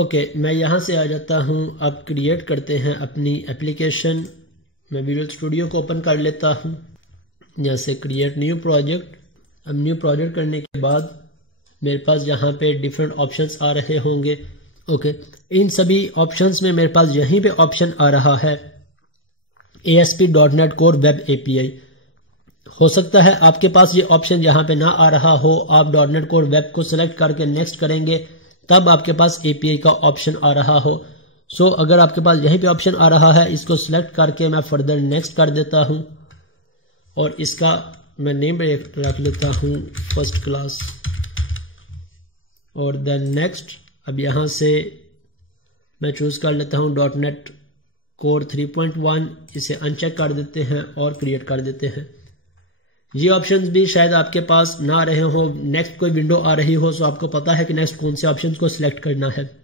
Okay, मैं यहाँ से आ जाता हूँ। अब क्रिएट करते हैं अपनी एप्लीकेशन। मैं विजुअल स्टूडियो को ओपन कर लेता हूँ, यहाँ से क्रिएट न्यू प्रोजेक्ट। अब न्यू प्रोजेक्ट करने के बाद मेरे पास यहाँ पे डिफरेंट ऑप्शंस आ रहे होंगे। ओके, इन सभी ऑप्शंस में मेरे पास यहीं पे ऑप्शन आ रहा है ASP.NET Core Web API। हो सकता है आपके पास ये ऑप्शन यहाँ पे ना आ रहा हो, आप .NET Core Web को सिलेक्ट करके नेक्स्ट करेंगे तब आपके पास API का ऑप्शन आ रहा हो। सो अगर आपके पास यहीं पे ऑप्शन आ रहा है, इसको सिलेक्ट करके मैं फर्दर नेक्स्ट कर देता हूँ और इसका मैं नेम रख लेता हूँ फर्स्ट क्लास और देन नेक्स्ट। अब यहाँ से मैं चूज कर लेता हूँ .NET Core 3.1, इसे अनचेक कर देते हैं और क्रिएट कर देते हैं। ये ऑप्शंस भी शायद आपके पास ना रहे हो, नेक्स्ट कोई विंडो आ रही हो, सो आपको पता है कि नेक्स्ट कौन से ऑप्शंस को सिलेक्ट करना है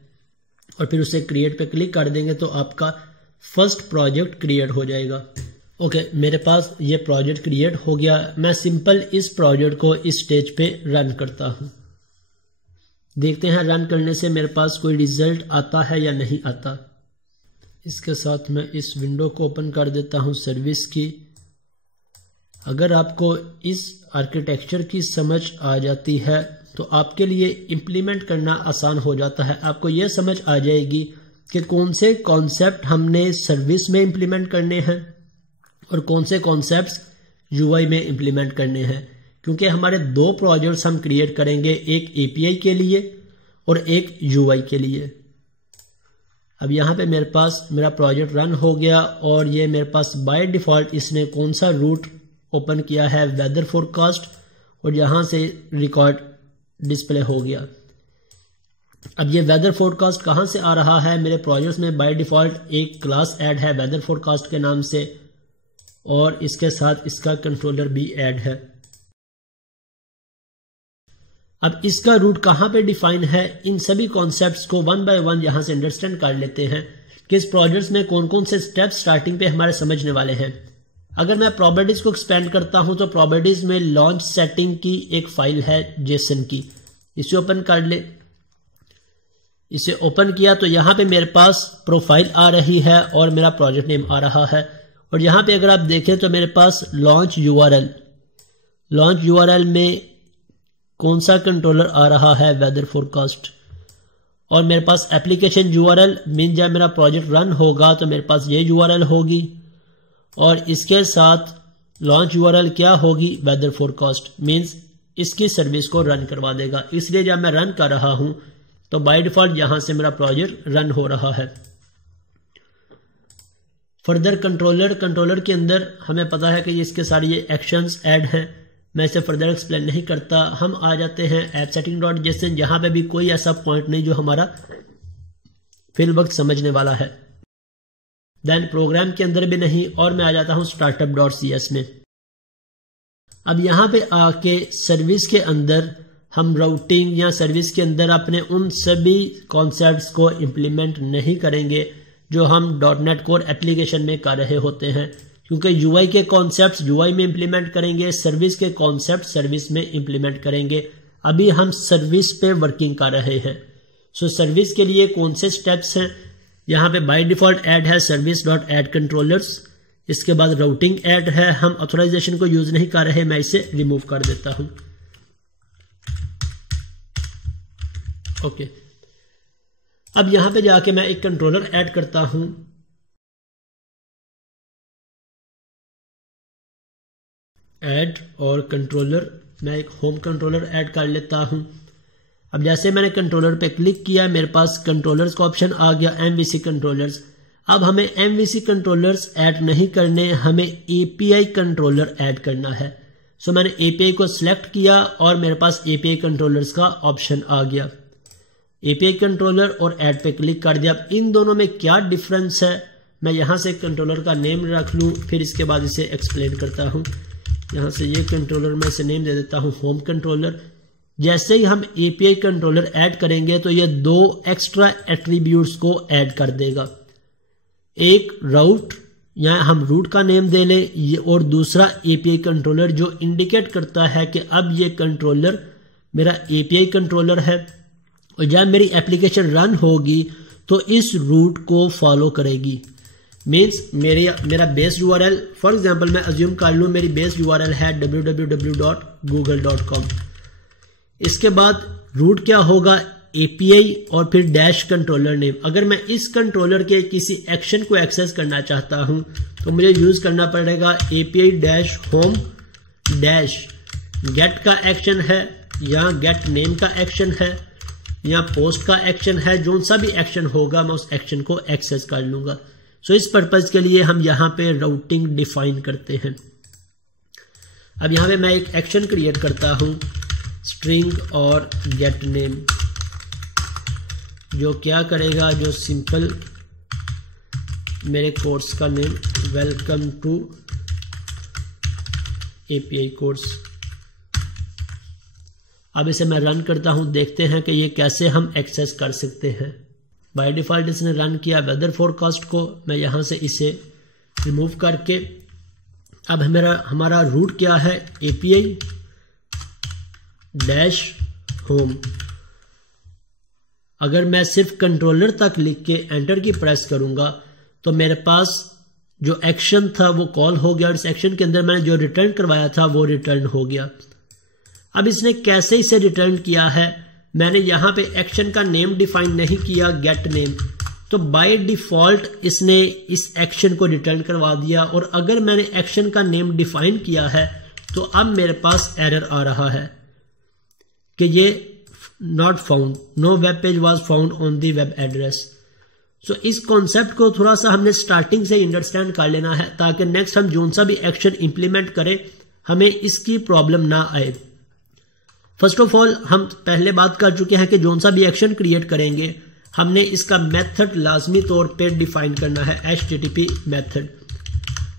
और फिर उसे क्रिएट पे क्लिक कर देंगे तो आपका फर्स्ट प्रोजेक्ट क्रिएट हो जाएगा। ओके, मेरे पास ये प्रोजेक्ट क्रिएट हो गया। मैं सिंपल इस प्रोजेक्ट को इस स्टेज पे रन करता हूँ। देखते हैं रन करने से मेरे पास कोई रिजल्ट आता है या नहीं आता। इसके साथ मैं इस विंडो को ओपन कर देता हूँ सर्विस की। अगर आपको इस आर्किटेक्चर की समझ आ जाती है तो आपके लिए इम्प्लीमेंट करना आसान हो जाता है। आपको यह समझ आ जाएगी कि कौन से कॉन्सेप्ट हमने सर्विस में इम्प्लीमेंट करने हैं और कौन से कॉन्सेप्ट्स यूआई में इम्प्लीमेंट करने हैं, क्योंकि हमारे दो प्रोजेक्ट्स हम क्रिएट करेंगे, एक एपीआई के लिए और एक यूआई के लिए। अब यहाँ पे मेरे पास मेरा प्रोजेक्ट रन हो गया और ये मेरे पास बाय डिफ़ॉल्ट इसने कौन सा रूट ओपन किया है, वेदर फोरकास्ट, और यहाँ से रिकॉर्ड डिस्प्ले हो गया। अब ये वेदर फोरकास्ट कहाँ से आ रहा है? मेरे प्रोजेक्ट्स में बाय डिफ़ॉल्ट एक क्लास ऐड है वेदर फोरकास्ट के नाम से और इसके साथ इसका कंट्रोलर भी ऐड है। अब इसका रूट कहाँ पे डिफाइन है, इन सभी कॉन्सेप्ट्स को वन बाय वन यहाँ से अंडरस्टैंड कर लेते हैं कि इस प्रोजेक्ट्स में कौन कौन से स्टेप्स स्टार्टिंग पे हमारे समझने वाले हैं। अगर मैं प्रॉपर्टीज को एक्सपेंड करता हूं तो प्रॉपर्टीज में लॉन्च सेटिंग की एक फाइल है जेसन की, इसे ओपन कर ले। इसे ओपन किया तो यहाँ पे मेरे पास प्रोफाइल आ रही है और मेरा प्रोजेक्ट नेम आ रहा है और यहाँ पे अगर आप देखें तो मेरे पास लॉन्च यूआरएल में कौन सा कंट्रोलर आ रहा है, वेदर फोरकास्ट। और मेरे पास एप्लीकेशन यूआरएल मीन जब मेरा प्रोजेक्ट रन होगा तो मेरे पास ये यूआरएल होगी और इसके साथ लॉन्च यूआरएल क्या होगी, वेदर फोरकास्ट, मींस इसकी सर्विस को रन करवा देगा। इसलिए जब मैं रन कर रहा हूं तो बाय डिफॉल्ट यहां से मेरा प्रोजेक्ट रन हो रहा है। फर्दर कंट्रोलर के अंदर हमें पता है कि इसके सारे ये एक्शंस ऐड हैं, मैं इसे फर्दर एक्सप्लेन नहीं करता। हम आ जाते हैं ऐप सेटिंग डॉट जेसन, जहां पे भी कोई ऐसा पॉइंट नहीं जो हमारा फिल वक्त समझने वाला है। देन प्रोग्राम के अंदर भी नहीं और मैं आ जाता हूं स्टार्टअप डॉट CS में। अब यहां पे आके सर्विस के अंदर हम राउटिंग या सर्विस के अंदर अपने उन सभी कॉन्सेप्ट्स को इम्प्लीमेंट नहीं करेंगे जो हम .NET Core एप्लीकेशन में कर रहे होते हैं, क्योंकि यूआई के कॉन्सेप्ट्स यूआई में इम्प्लीमेंट करेंगे, सर्विस के कॉन्सेप्ट सर्विस में इम्प्लीमेंट करेंगे। अभी हम सर्विस पे वर्किंग कर रहे हैं। सो सर्विस के लिए कौन से स्टेप्स हैं, यहाँ पे बाय डिफॉल्ट ऐड है सर्विस डॉट ऐड कंट्रोलर्स, इसके बाद राउटिंग ऐड है। हम ऑथराइजेशन को यूज नहीं कर रहे, मैं इसे रिमूव कर देता हूं। ओके, अब यहां पे जाके मैं एक कंट्रोलर ऐड करता हूं। ऐड और कंट्रोलर, मैं एक होम कंट्रोलर ऐड कर लेता हूं। अब जैसे मैंने कंट्रोलर पे क्लिक किया मेरे पास कंट्रोलर्स का ऑप्शन आ गया, MVC कंट्रोलर्स। अब हमें MVC कंट्रोलर्स ऐड नहीं करने, हमें API कंट्रोलर ऐड करना है। सो मैंने API को सिलेक्ट किया और मेरे पास API कंट्रोलर्स का ऑप्शन आ गया। API कंट्रोलर और ऐड पे क्लिक कर दिया। अब इन दोनों में क्या डिफरेंस है, मैं यहां से कंट्रोलर का नेम रख लूं, फिर इसके बाद इसे एक्सप्लेन करता हूं। यहां से ये कंट्रोलर मैं इसे नेम दे देता हूं होम कंट्रोलर। जैसे ही हम API कंट्रोलर ऐड करेंगे तो ये दो एक्स्ट्रा एट्रीब्यूट्स को ऐड कर देगा। एक राउट, या हम रूट का नेम दे ले, ये, और दूसरा API कंट्रोलर जो इंडिकेट करता है कि अब ये कंट्रोलर मेरा API कंट्रोलर है और जब मेरी एप्लीकेशन रन होगी तो इस रूट को फॉलो करेगी। मीन्स मेरा बेस URL, फॉर एग्जांपल मैं अज्यूम कर लूँ मेरी बेस URL है www.google.com। इसके बाद रूट क्या होगा, API और फिर डैश कंट्रोलर नेम। अगर मैं इस कंट्रोलर के किसी एक्शन को एक्सेस करना चाहता हूं तो मुझे यूज करना पड़ेगा API dash home dash get का एक्शन है या गेट नेम का एक्शन है या पोस्ट का एक्शन है। जो सा भी एक्शन होगा मैं उस एक्शन को एक्सेस कर लूंगा। सो इस पर्पज के लिए हम यहाँ पे राउटिंग डिफाइन करते हैं। अब यहाँ पे मैं एक एक्शन क्रिएट करता हूं स्ट्रिंग और गेट नेम, जो क्या करेगा, जो सिंपल मेरे कोर्स का name welcome to API course. अब इसे मैं रन करता हूं, देखते हैं कि ये कैसे हम एक्सेस कर सकते हैं। बाय डिफॉल्ट इसने रन किया वेदर फोरकास्ट को। मैं यहां से इसे रिमूव करके अब हमारा रूट क्या है, API डैश होम। अगर मैं सिर्फ कंट्रोलर तक लिख के एंटर की प्रेस करूंगा तो मेरे पास जो एक्शन था वो कॉल हो गया और इस एक्शन के अंदर मैंने जो रिटर्न करवाया था वो रिटर्न हो गया। अब इसने कैसे इसे रिटर्न किया है, मैंने यहां पे एक्शन का नेम डिफाइन नहीं किया गेट नेम, तो बाय डिफॉल्ट इसने इस एक्शन को रिटर्न करवा दिया। और अगर मैंने एक्शन का नेम डिफाइन किया है तो अब मेरे पास एरर आ रहा है कि ये not found, no web page was found on the web address. So इस कॉन्सेप्ट को थोड़ा सा हमने स्टार्टिंग से अंडरस्टैंड कर लेना है ताकि नेक्स्ट हम जो सा भी एक्शन इंप्लीमेंट करें हमें इसकी प्रॉब्लम ना आए। फर्स्ट ऑफ ऑल हम पहले बात कर चुके हैं कि जो सा भी एक्शन क्रिएट करेंगे हमने इसका मेथड लाजमी तौर पे डिफाइन करना है, HTTP मेथड।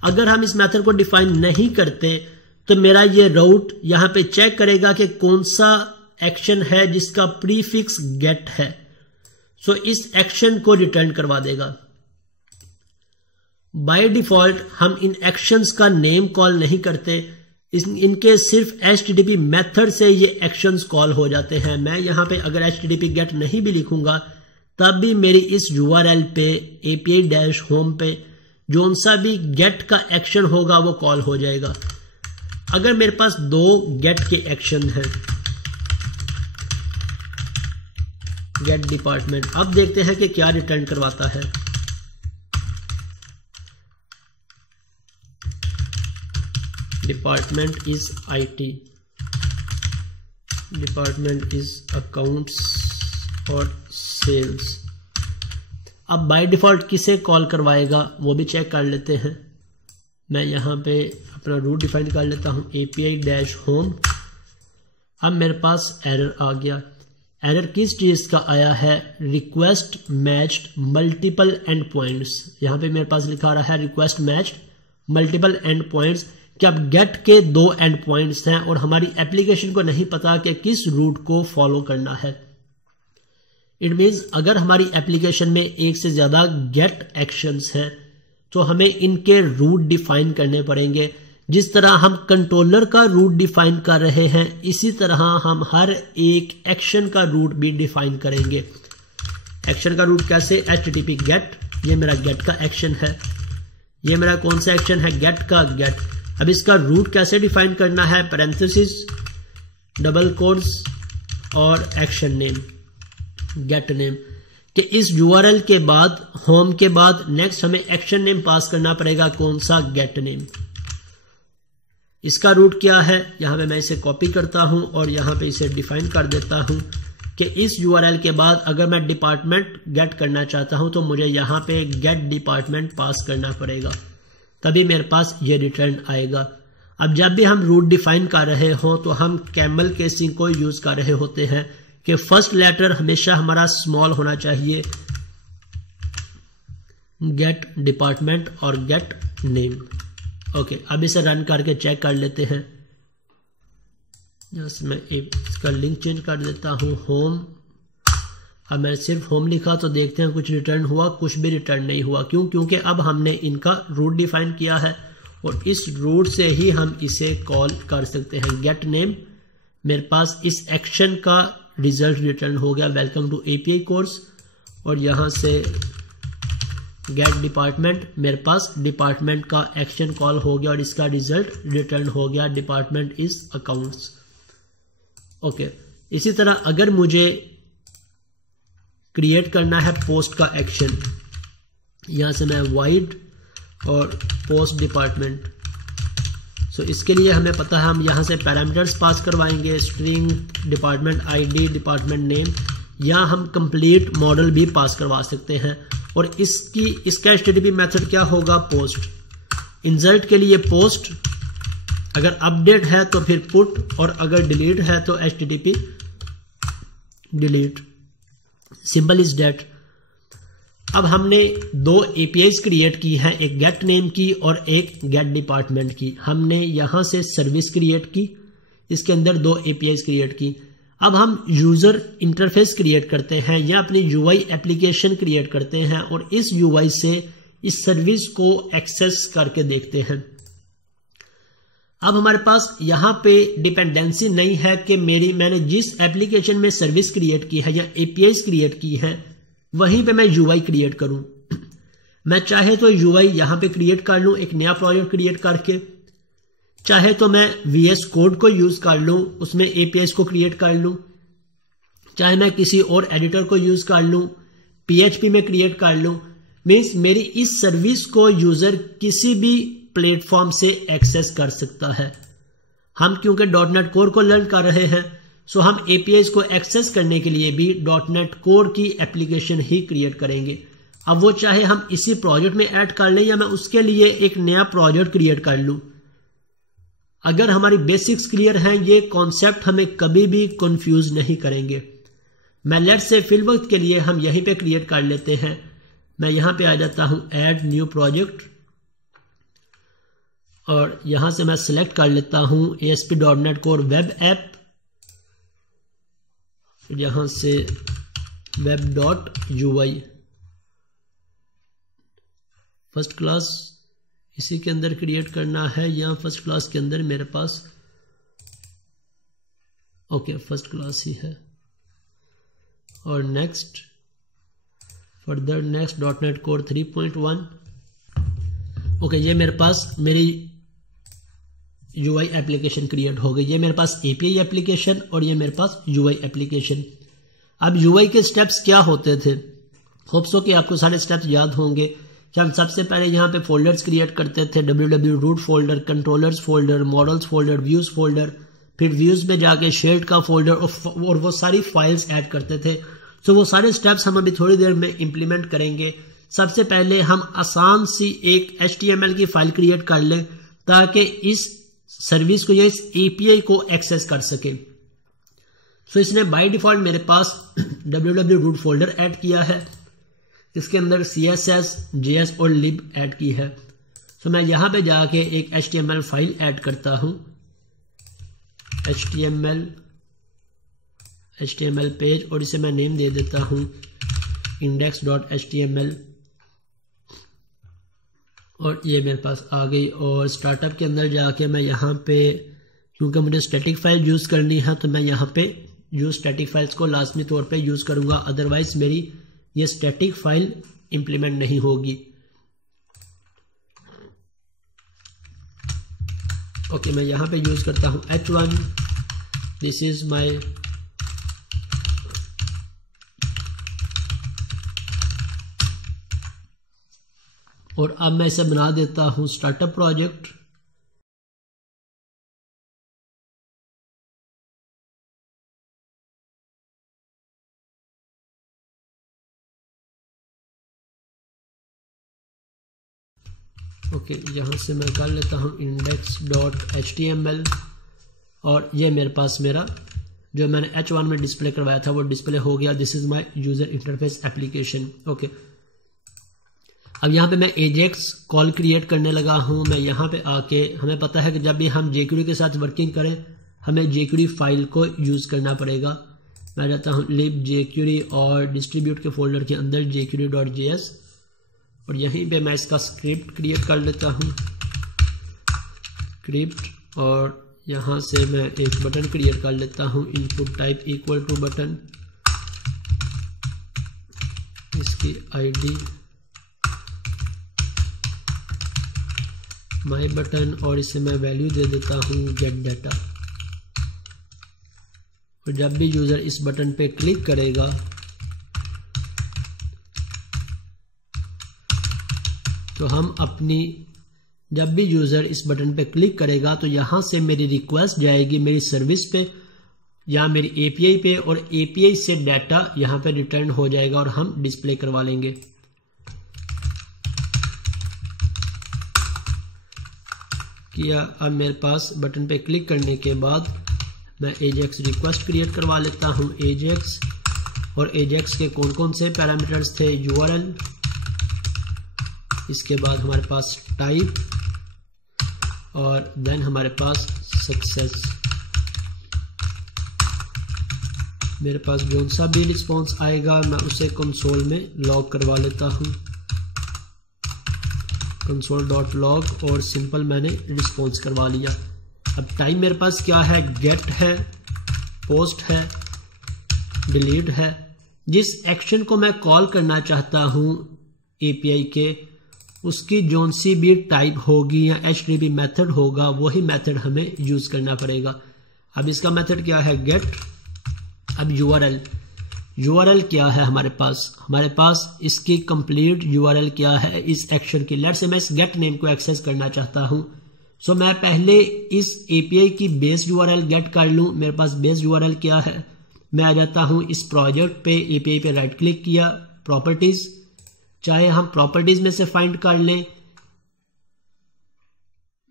अगर हम इस मेथड को डिफाइन नहीं करते तो मेरा ये राउट यहां पे चेक करेगा कि कौन सा एक्शन है जिसका प्रीफिक्स गेट है। सो इस एक्शन को रिटर्न करवा देगा। बाय डिफॉल्ट हम इन एक्शंस का नेम कॉल नहीं करते, इनके सिर्फ HTTP मेथड से ये एक्शंस कॉल हो जाते हैं। मैं यहां पे अगर HTTP गेट नहीं भी लिखूंगा तब भी मेरी इस URL पे API डैश होम पे जो सा भी गेट का एक्शन होगा वो कॉल हो जाएगा। अगर मेरे पास दो गेट के एक्शन हैं, गेट डिपार्टमेंट, अब देखते हैं कि क्या रिटर्न करवाता है। Department is IT, department is accounts और सेल्स। अब बाय डिफॉल्ट किसे कॉल करवाएगा वो भी चेक कर लेते हैं। मैं यहां पे अपना रूट डिफाइन कर लेता हूं API डैश होम। अब मेरे पास एरर आ गया। एरर किस चीज का आया है, request matched multiple and points. यहां पे मेरे पास लिखा रहा है request matched multiple and points कि अब गेट के दो एंड पॉइंट्स हैं और हमारी एप्लीकेशन को नहीं पता कि किस रूट को फॉलो करना है। इट मीन्स अगर हमारी एप्लीकेशन में एक से ज्यादा गेट एक्शंस हैं तो हमें इनके रूट डिफाइन करने पड़ेंगे। जिस तरह हम कंट्रोलर का रूट डिफाइन कर रहे हैं इसी तरह हम हर एक एक्शन का रूट भी डिफाइन करेंगे। एक्शन का रूट कैसे, HTTP गेट, ये मेरा गेट का एक्शन है, ये मेरा कौन सा एक्शन है, गेट का गेट। अब इसका रूट कैसे डिफाइन करना है, पैरेंथेसिस, डबल कोट्स और एक्शन नेम, गेट नेम कि इस URL के बाद, होम के बाद नेक्स्ट हमें एक्शन नेम पास करना पड़ेगा, कौन सा, गेट नेम। इसका रूट क्या है, यहां पे मैं इसे कॉपी करता हूं और यहां पे इसे डिफाइन कर देता हूं कि इस URL के बाद अगर मैं डिपार्टमेंट गेट करना चाहता हूं तो मुझे यहां पे गेट डिपार्टमेंट पास करना पड़ेगा, तभी मेरे पास ये रिटर्न आएगा। अब जब भी हम रूट डिफाइन कर रहे हो तो हम कैमल केसिंग को यूज कर रहे होते हैं कि फर्स्ट लेटर हमेशा हमारा स्मॉल होना चाहिए, गेट डिपार्टमेंट और गेट नेम। ओके, अब इसे रन करके चेक कर लेते हैं। जैसे मैं इसका लिंक चेंज कर देता हूं, होम। अब मैंने सिर्फ होम लिखा तो देखते हैं कुछ रिटर्न हुआ, कुछ भी रिटर्न नहीं हुआ। क्यों? क्योंकि अब हमने इनका रूट डिफाइन किया है और इस रूट से ही हम इसे कॉल कर सकते हैं। गेट नेम मेरे पास इस एक्शन का रिजल्ट रिटर्न हो गया वेलकम टू एपीआई कोर्स, और यहाँ से गेट डिपार्टमेंट, मेरे पास डिपार्टमेंट का एक्शन कॉल हो गया और इसका रिजल्ट रिटर्न हो गया, डिपार्टमेंट इज अकाउंट्स। ओके, इसी तरह अगर मुझे क्रिएट करना है पोस्ट का एक्शन, यहाँ से मैं वाइड और पोस्ट डिपार्टमेंट, सो इसके लिए हमें पता है हम यहाँ से पैरामीटर्स पास करवाएंगे, string, department ID, department name, या हम कंप्लीट मॉडल भी पास करवा सकते हैं। और इसका HTTP मेथड क्या होगा, पोस्ट। इंसर्ट के लिए पोस्ट, अगर अपडेट है तो फिर पुट, और अगर डिलीट है तो HTTP delete. Simple is that. अब हमने दो APIs क्रिएट की है, एक गेट नेम की और एक गेट डिपार्टमेंट की। हमने यहां से सर्विस क्रिएट की, इसके अंदर दो APIs क्रिएट की। अब हम यूजर इंटरफेस क्रिएट करते हैं या अपनी UI एप्लीकेशन क्रिएट करते हैं और इस UI से इस सर्विस को एक्सेस करके देखते हैं। अब हमारे पास यहाँ पे डिपेंडेंसी नहीं है कि मैंने जिस एप्लीकेशन में सर्विस क्रिएट की है या APIs क्रिएट की है वहीं पे मैं UI क्रिएट करूं। मैं चाहे तो UI यहाँ पे क्रिएट कर लूं एक नया प्रोजेक्ट क्रिएट करके, चाहे तो मैं VS कोड को यूज कर लूं, उसमें APIs को क्रिएट कर लूं, चाहे मैं किसी और एडिटर को यूज कर लूं, PHP में क्रिएट कर लूं। मीन्स मेरी इस सर्विस को यूजर किसी भी प्लेटफॉर्म से एक्सेस कर सकता है। हम क्योंकि .NET कोर को लर्न कर रहे हैं, सो हम APIs को एक्सेस करने के लिए भी .NET कोर की एप्लीकेशन ही क्रिएट करेंगे। अब वो चाहे हम इसी प्रोजेक्ट में ऐड कर लें या मैं उसके लिए एक नया प्रोजेक्ट क्रिएट कर लूं। अगर हमारी बेसिक्स क्लियर हैं, ये कॉन्सेप्ट हमें कभी भी कंफ्यूज नहीं करेंगे। मैं लेट्स से फिल वक्त के लिए हम यहीं पे क्रिएट कर लेते हैं। मैं यहां पे आ जाता हूं ऐड न्यू प्रोजेक्ट और यहां से मैं सिलेक्ट कर लेता हूं ASP.NET कोर वेब ऐप, यहां से web.ui फर्स्ट क्लास इसी के अंदर क्रिएट करना है या फर्स्ट क्लास के अंदर मेरे पास, ओके फर्स्ट क्लास ही है। और next further next .NET core 3.1। Okay, ये मेरे पास मेरी UI एप्लीकेशन क्रिएट हो गई। ये मेरे पास API एप्लीकेशन और ये मेरे पास UI एप्लीकेशन। अब UI के स्टेप्स क्या होते थे, होप सो कि आपको सारे स्टेप्स याद होंगे कि हम सबसे पहले यहाँ पे फोल्डर्स क्रिएट करते थे, www root folder, controllers folder, models folder, views folder, फिर व्यूज में जाके शेड का फोल्डर और वो सारी फाइल्स ऐड करते थे। तो वो सारे स्टेप्स हम अभी थोड़ी देर में इंप्लीमेंट करेंगे। सबसे पहले हम आसान सी एक HTML की फाइल क्रिएट कर लें ताकि इस सर्विस को या इस API को एक्सेस कर सके। सो इसने बाय डिफॉल्ट मेरे पास www रूट फोल्डर ऐड किया है, इसके अंदर CSS, JS और lib ऐड की है। सो मैं यहां पे जाके एक HTML फाइल ऐड करता हूं, HTML पेज, और इसे मैं नेम दे देता हूं index.html और ये मेरे पास आ गई। और स्टार्टअप के अंदर जाके मैं यहाँ पे, क्योंकि मुझे स्टैटिक फाइल यूज़ करनी है तो मैं यहाँ पे यूज स्टैटिक फाइल्स को लाजमी तौर पे यूज़ करूँगा, अदरवाइज मेरी ये स्टैटिक फाइल इंप्लीमेंट नहीं होगी। ओके, मैं यहाँ पे यूज़ करता हूँ H1, दिस इज माई और अब मैं इसे बना देता हूं स्टार्टअप प्रोजेक्ट। ओके, यहां से मैं कर लेता हूं index.html और ये मेरे पास मेरा जो मैंने H1 में डिस्प्ले करवाया था वो डिस्प्ले हो गया। This is my user interface application. Okay, अब यहाँ पे मैं AJAX कॉल क्रिएट करने लगा हूँ। मैं यहाँ पे आके, हमें पता है कि जब भी हम jQuery के साथ वर्किंग करें हमें jQuery फाइल को यूज़ करना पड़ेगा। मैं जाता हूँ lib jQuery और डिस्ट्रीब्यूट के फोल्डर के अंदर jQuery.js और यहीं पे मैं इसका स्क्रिप्ट क्रिएट कर लेता हूँ, स्क्रिप्ट, और यहाँ से मैं एक बटन क्रिएट कर लेता हूँ, input type equal to button, इसकी आईडी माई बटन, और इसे मैं वैल्यू दे देता हूँ गेट डाटा। और जब भी यूज़र इस बटन पे क्लिक करेगा तो जब भी यूज़र इस बटन पे क्लिक करेगा तो यहाँ से मेरी रिक्वेस्ट जाएगी मेरी सर्विस पे या मेरी एपीआई पे, और एपीआई से डाटा यहाँ पे रिटर्न हो जाएगा और हम डिस्प्ले करवा लेंगे। किया, अब मेरे पास बटन पे क्लिक करने के बाद मैं एजेक्स रिक्वेस्ट क्रिएट करवा लेता हूँ, एजेक्स, और एजेक्स के कौन कौन से पैरामीटर्स थे, यूआरएल, इसके बाद हमारे पास टाइप, और देन हमारे पास सक्सेस। मेरे पास जो सा भी रिस्पॉन्स आएगा मैं उसे कंसोल में लॉग करवा लेता हूँ, console.log, और सिंपल मैंने रिस्पॉन्स करवा लिया। अब टाइम मेरे पास क्या है, गेट है, पोस्ट है, डिलीट है। जिस एक्शन को मैं कॉल करना चाहता हूँ एपीआई के, उसकी जोन सी भी टाइप होगी या HTTP मेथड होगा, वही मेथड हमें यूज़ करना पड़ेगा। अब इसका मेथड क्या है, गेट। अब यूआरएल क्या है हमारे पास इसकी कंप्लीट यूआरएल क्या है इस एक्शन की। लेट्स से मैं इस गेट नेम को एक्सेस करना चाहता हूं, सो मैं पहले इस एपीआई की बेस यूआरएल गेट कर लूं। मेरे पास बेस यूआरएल क्या है, मैं आ जाता हूं इस प्रोजेक्ट पे, एपीआई पे राइट क्लिक किया, प्रॉपर्टीज, चाहे हम प्रॉपर्टीज में से फाइंड कर लें,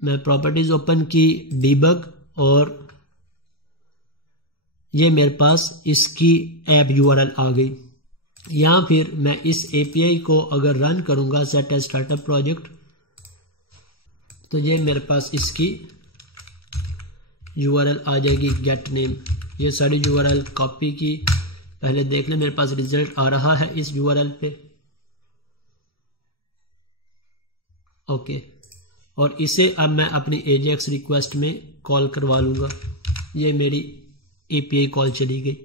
मैं प्रॉपर्टीज ओपन की, डीबग, और ये मेरे पास इसकी ऐप यूआरएल आ गई। या फिर मैं इस एपीआई को अगर रन करूंगा सेट एज स्टार्टअप प्रोजेक्ट, तो ये मेरे पास इसकी यूआरएल आ जाएगी, गेट नेम। ये सारी यूआरएल कॉपी की, पहले देख लें मेरे पास रिजल्ट आ रहा है इस यूआरएल पे, ओके। और इसे अब मैं अपनी एजेक्स रिक्वेस्ट में कॉल करवा लूंगा, ये मेरी एपीआई कॉल चली गई।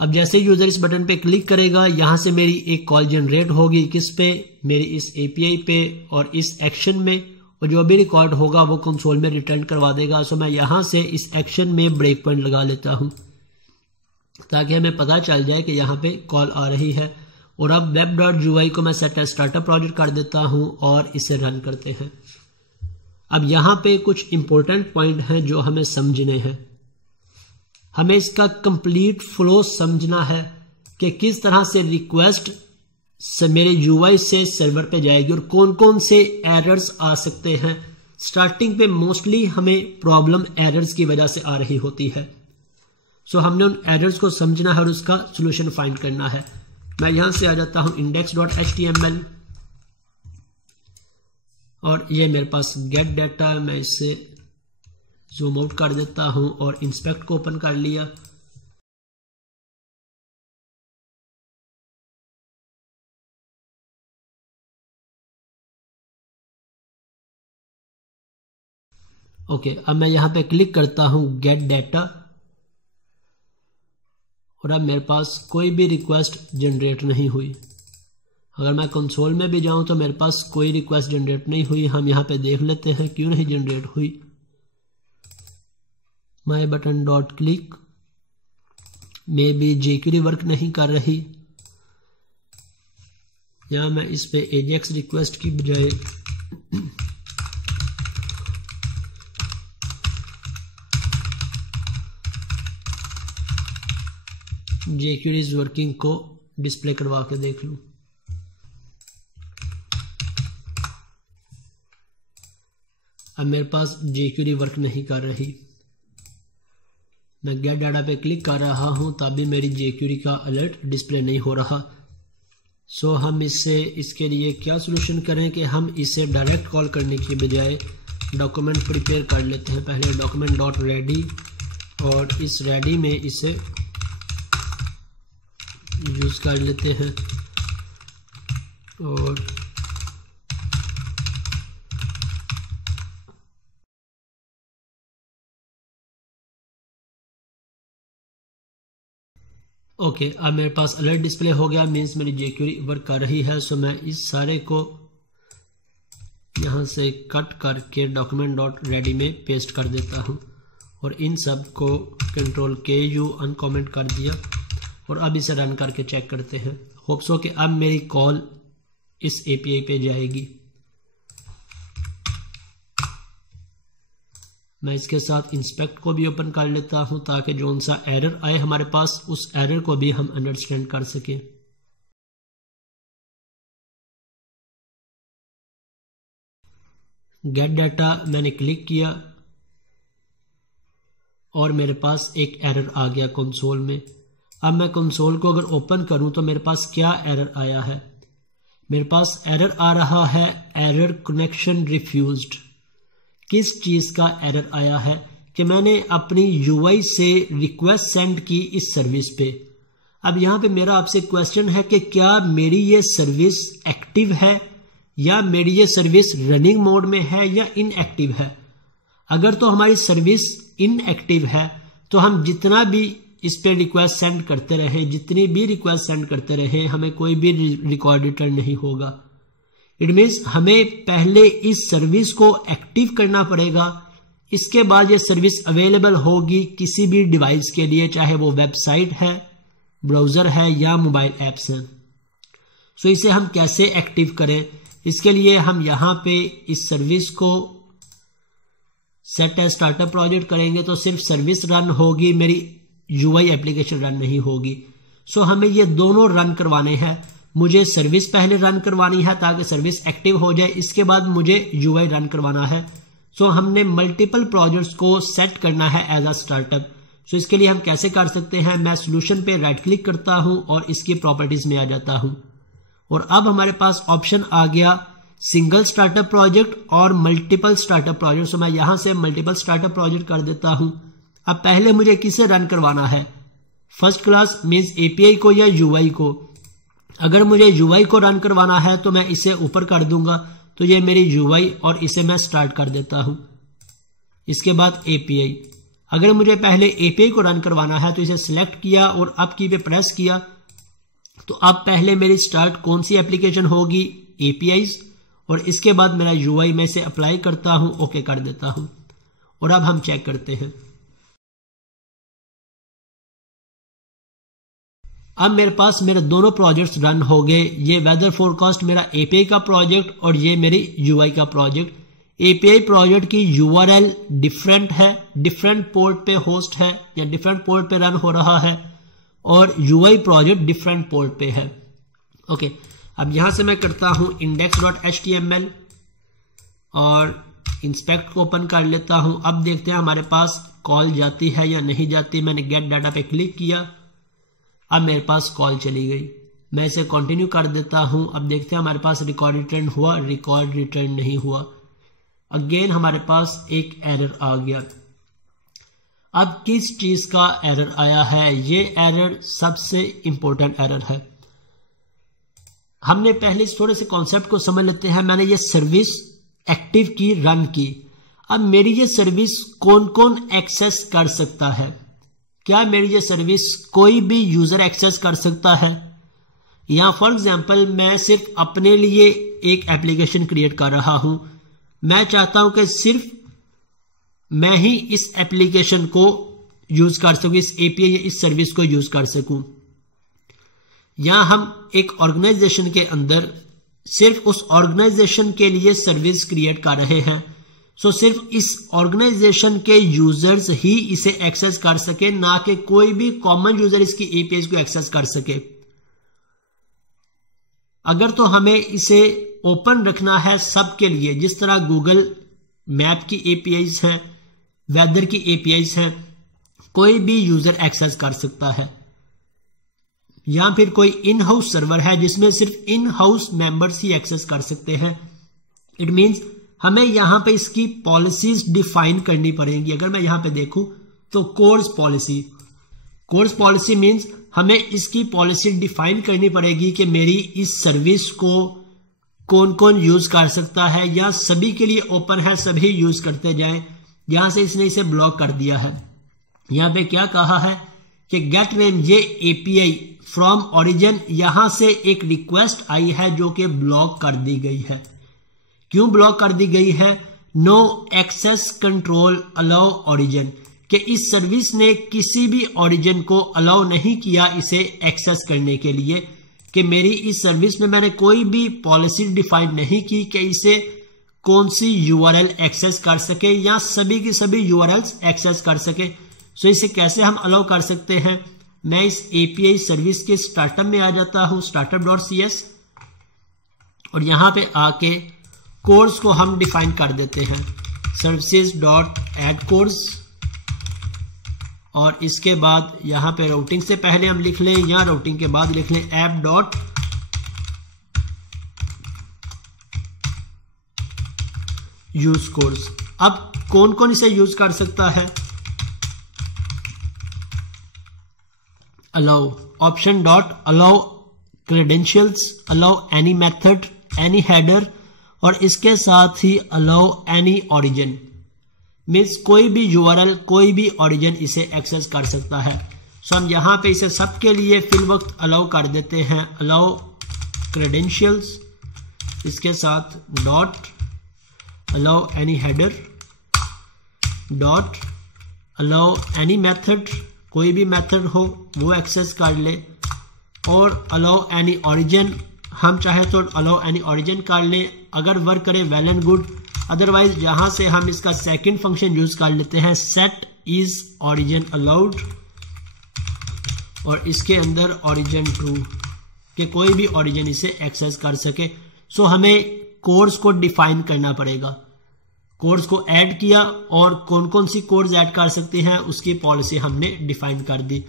अब जैसे यूजर इस बटन पे क्लिक करेगा, यहां से मेरी एक कॉल जनरेट होगी, किस पे, मेरी इस एपीआई पे, और इस एक्शन में, और जो भी रिकॉर्ड होगा वो कंसोल में रिटर्न करवा देगा। सो मैं यहां से इस एक्शन में ब्रेक पॉइंट लगा लेता हूं ताकि हमें पता चल जाए कि यहां पे कॉल आ रही है। और अब web.ui को मैं सेट एज स्टार्टअप प्रोजेक्ट कर देता हूं और इसे रन करते हैं। अब यहां पे कुछ इंपॉर्टेंट पॉइंट हैं जो हमें समझने हैं। हमें इसका कंप्लीट फ्लो समझना है कि किस तरह से रिक्वेस्ट से मेरे यूआई से सर्वर पे जाएगी और कौन कौन से एरर्स आ सकते हैं। स्टार्टिंग पे मोस्टली हमें प्रॉब्लम एरर्स की वजह से आ रही होती है, सो हमने उन एरर्स को समझना है और उसका सोल्यूशन फाइंड करना है। मैं यहां से आ जाता हूं index.html, और ये मेरे पास गेट डाटा, मैं इसे जूम आउट कर देता हूं और इंस्पेक्ट को ओपन कर लिया। ओके, अब मैं यहां पे क्लिक करता हूं गेट डाटा, और अब मेरे पास कोई भी रिक्वेस्ट जनरेट नहीं हुई। अगर मैं कंसोल में भी जाऊं तो मेरे पास कोई रिक्वेस्ट जनरेट नहीं हुई। हम यहां पे देख लेते हैं क्यों नहीं जनरेट हुई। माई बटन डॉट क्लिक में भी jQuery वर्क नहीं कर रही, या मैं इस पे एजेक्स रिक्वेस्ट की बजाय jQuery इज वर्किंग को डिस्प्ले करवा के देख लूं। अब मेरे पास jQuery वर्क नहीं कर रही। मैं गेट डाटा पे क्लिक कर रहा हूं तभी मेरी jQuery का अलर्ट डिस्प्ले नहीं हो रहा। सो हम इसके लिए क्या सोल्यूशन करें कि हम इसे डायरेक्ट कॉल करने की बजाय डॉक्यूमेंट प्रिपेयर कर लेते हैं। पहले डॉक्यूमेंट डॉट रेडी, और इस रेडी में इसे यूज कर लेते हैं, और ओके, अब मेरे पास अलर्ट डिस्प्ले हो गया, मीन्स मेरी jQuery वर्क कर रही है। सो मैं इस सारे को यहाँ से कट करके document.ready में पेस्ट कर देता हूँ और इन सब को Ctrl+K अनकमेंट कर दिया और अब इसे रन करके चेक करते हैं। होप सो कि अब मेरी कॉल इस API पे जाएगी। मैं इसके साथ इंस्पेक्ट को भी ओपन कर लेता हूं ताकि जो सा एरर आए हमारे पास उस एरर को भी हम अंडरस्टैंड कर सकें। गेट डाटा मैंने क्लिक किया और मेरे पास एक एरर आ गया कंसोल में। अब मैं कंसोल को अगर ओपन करूं तो मेरे पास क्या एरर आया है? मेरे पास एरर आ रहा है एरर कनेक्शन रिफ्यूज्ड। किस चीज का एरर आया है कि मैंने अपनी UI से रिक्वेस्ट सेंड की इस सर्विस पे। अब यहां पे मेरा आपसे क्वेश्चन है कि क्या मेरी ये सर्विस एक्टिव है या मेरी ये सर्विस रनिंग मोड में है या इनएक्टिव है। अगर तो हमारी सर्विस इनएक्टिव है तो हम जितना भी इस पे रिक्वेस्ट सेंड करते रहे, जितनी भी रिक्वेस्ट सेंड करते रहे, हमें कोई भी रिकॉर्ड रिटर्न नहीं होगा। इट मीन्स हमें पहले इस सर्विस को एक्टिव करना पड़ेगा, इसके बाद ये सर्विस अवेलेबल होगी किसी भी डिवाइस के लिए, चाहे वो वेबसाइट है, ब्राउजर है या मोबाइल ऐप्स हैं। सो इसे हम कैसे एक्टिव करें? इसके लिए हम यहां पे इस सर्विस को सेट एज स्टार्टअप प्रोजेक्ट करेंगे तो सिर्फ सर्विस रन होगी, मेरी UI एप्लीकेशन रन नहीं होगी। सो हमें ये दोनों रन करवाने हैं। मुझे सर्विस पहले रन करवानी है ताकि सर्विस एक्टिव हो जाए, इसके बाद मुझे UI रन करवाना है। सो हमने मल्टीपल प्रोजेक्ट्स को सेट करना है एज अ स्टार्टअप। सो इसके लिए हम कैसे कर सकते हैं? मैं सोल्यूशन पे राइट क्लिक करता हूं और इसकी प्रॉपर्टीज में आ जाता हूं और अब हमारे पास ऑप्शन आ गया सिंगल स्टार्टअप प्रोजेक्ट और मल्टीपल स्टार्टअप प्रोजेक्ट। सो मैं यहां से मल्टीपल स्टार्टअप प्रोजेक्ट कर देता हूं। अब पहले मुझे किसे रन करवाना है? फर्स्ट क्लास मीन्स API को या UI को। अगर मुझे UI को रन करवाना है तो मैं इसे ऊपर कर दूंगा, तो ये मेरी UI और इसे मैं स्टार्ट कर देता हूं। इसके बाद API। अगर मुझे पहले API को रन करवाना है तो इसे सिलेक्ट किया और अप की पे प्रेस किया, तो अब पहले मेरी स्टार्ट कौन सी एप्लीकेशन होगी? APIs। और इसके बाद मेरा UI में से अप्लाई करता हूं, ओके कर देता हूं और अब हम चेक करते हैं। अब मेरे पास मेरे दोनों प्रोजेक्ट्स रन हो गए। ये वेदर फोरकास्ट मेरा API का प्रोजेक्ट और ये मेरी UI का प्रोजेक्ट। API प्रोजेक्ट की URL डिफरेंट है, डिफरेंट पोर्ट पे होस्ट है या डिफरेंट पोर्ट पे रन हो रहा है, और UI प्रोजेक्ट डिफरेंट पोर्ट पे है। ओके, अब यहां से मैं करता हूं index.html और इंस्पेक्ट को ओपन कर लेता हूं। अब देखते हैं हमारे पास कॉल जाती है या नहीं जाती। मैंने गेट डाटा पे क्लिक किया, अब मेरे पास कॉल चली गई। मैं इसे कंटिन्यू कर देता हूं। अब देखते हैं हमारे पास रिकॉर्ड रिटर्न हुआ, रिकॉर्ड रिटर्न नहीं हुआ। अगेन हमारे पास एक एरर आ गया। अब किस चीज का एरर आया है? ये एरर सबसे इंपॉर्टेंट एरर है। हमने पहले थोड़े से कॉन्सेप्ट को समझ लेते हैं। मैंने ये सर्विस एक्टिव की, रन की। अब मेरी ये सर्विस कौन कौन एक्सेस कर सकता है? क्या मेरी ये सर्विस कोई भी यूजर एक्सेस कर सकता है? या फॉर एग्जाम्पल मैं सिर्फ अपने लिए एक एप्लीकेशन क्रिएट कर रहा हूं, मैं चाहता हूं कि सिर्फ मैं ही इस एप्लीकेशन को यूज कर सकूं, इस API या इस सर्विस को यूज कर सकूं। या हम एक ऑर्गेनाइजेशन के अंदर सिर्फ उस ऑर्गेनाइजेशन के लिए सर्विस क्रिएट कर रहे हैं, सो सिर्फ इस ऑर्गेनाइजेशन के यूजर्स ही इसे एक्सेस कर सके, ना कि कोई भी कॉमन यूजर इसकी APIs को एक्सेस कर सके। अगर तो हमें इसे ओपन रखना है सबके लिए, जिस तरह गूगल मैप की APIs हैं, वेदर की APIs हैं, कोई भी यूजर एक्सेस कर सकता है। या फिर कोई इन हाउस सर्वर है जिसमें सिर्फ इन हाउस मेंबर्स ही एक्सेस कर सकते हैं। इट मींस हमें यहां पे इसकी पॉलिसीज डिफाइन करनी पड़ेंगी। अगर मैं यहां पे देखूं तो कोर्स पॉलिसी मींस हमें इसकी पॉलिसी डिफाइन करनी पड़ेगी कि मेरी इस सर्विस को कौन कौन यूज कर सकता है, या सभी के लिए ओपन है, सभी यूज करते जाएं। यहां से इसने इसे ब्लॉक कर दिया है। यहां पे क्या कहा है कि गेट नेम ये एपीआई फ्रॉम ओरिजिन, यहां से एक रिक्वेस्ट आई है जो कि ब्लॉक कर दी गई है। क्यों ब्लॉक कर दी गई है? No access control allow origin, कि इस सर्विस ने किसी भी ओरिजिन को अलाउ नहीं किया इसे एक्सेस करने के लिए, कि मेरी इस सर्विस में मैंने कोई भी पॉलिसी डिफाइन नहीं की कि इसे कौन सी यूआरएल एक्सेस कर सके या सभी की सभी यूआरएल्स एक्सेस कर सके। सो इसे कैसे हम अलाउ कर सकते हैं? मैं इस एपीआई सर्विस के स्टार्टअप में आ जाता हूं, startup.cs, और यहां पे आके कोड्स को हम डिफाइन कर देते हैं, services.add codes, और इसके बाद यहां पे राउटिंग से पहले हम लिख लें या राउटिंग के बाद लिख लें ऐप डॉट यूज कोड्स। अब कौन कौन इसे यूज कर सकता है? Allow option dot allow credentials, allow any method, any header, और इसके साथ ही अलाउ एनी ओरिजिन, मीन्स कोई भी यूआरएल, कोई भी ओरिजिन इसे एक्सेस कर सकता है। सो हम यहां पे इसे सबके लिए फिल वक्त अलाउ कर देते हैं, अलाउ क्रेडेंशियल्स, इसके साथ dot allow any header, dot allow any method, कोई भी मेथड हो वो एक्सेस कर ले, और अलाउ एनी ओरिजिन, हम चाहे तो अलाउ एनी ओरिजिन कर ले, अगर वर्क करे वेल एंड गुड, अदरवाइज यहां से हम इसका सेकंड फंक्शन यूज कर लेते हैं, सेट इज ओरिजिन अलाउड, और इसके अंदर ओरिजिन ट्रू, कि कोई भी ओरिजिन इसे एक्सेस कर सके। सो हमें कोड्स को डिफाइन करना पड़ेगा। कोड्स को ऐड किया और कौन कौन सी कोड्स ऐड कर सकते हैं उसकी पॉलिसी हमने डिफाइन कर दी।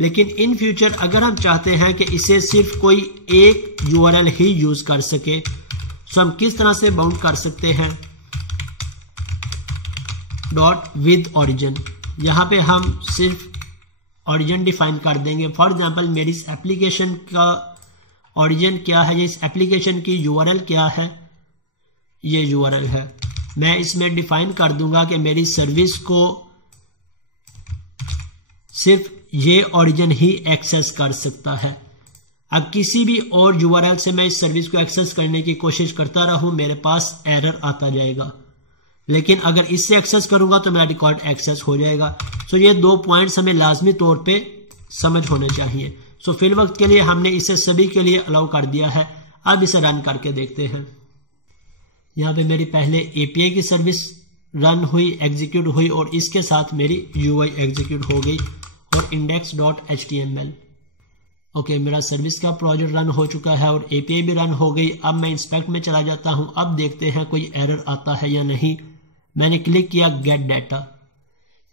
लेकिन इन फ्यूचर अगर हम चाहते हैं कि इसे सिर्फ कोई एक यूआरएल ही यूज कर सके, सो हम किस तरह से बाउंड कर सकते हैं? डॉट विद ओरिजिन, यहां पे हम सिर्फ ओरिजिन डिफाइन कर देंगे। फॉर एग्जांपल मेरी इस एप्लीकेशन का ओरिजिन क्या है, इस एप्लीकेशन की यूआरएल क्या है, ये यूआरएल है। मैं इसमें डिफाइन कर दूंगा कि मेरी सर्विस को सिर्फ ये ओरिजिन ही एक्सेस कर सकता है। अब किसी भी और यूआरएल से मैं इस सर्विस को एक्सेस करने की कोशिश करता रहूं, मेरे पास एरर आता जाएगा, लेकिन अगर इससे एक्सेस करूंगा तो मेरा रिकॉर्ड एक्सेस हो जाएगा। सो ये 2 पॉइंट्स हमें लाजमी तौर पे समझ होने चाहिए। सो फिल वक्त के लिए हमने इसे सभी के लिए अलाउ कर दिया है। अब इसे रन करके देखते हैं। यहाँ पे मेरी पहले एपीआई की सर्विस रन हुई, एग्जीक्यूट हुई, और इसके साथ मेरी यूआई एग्जीक्यूट हो गई, और index.html। ओके, मेरा सर्विस का प्रोजेक्ट रन हो चुका है और एपीआई भी रन हो गई। अब मैं इंस्पेक्ट में चला जाता हूं। अब देखते हैं कोई एरर आता है या नहीं। मैंने क्लिक किया गेट डाटा,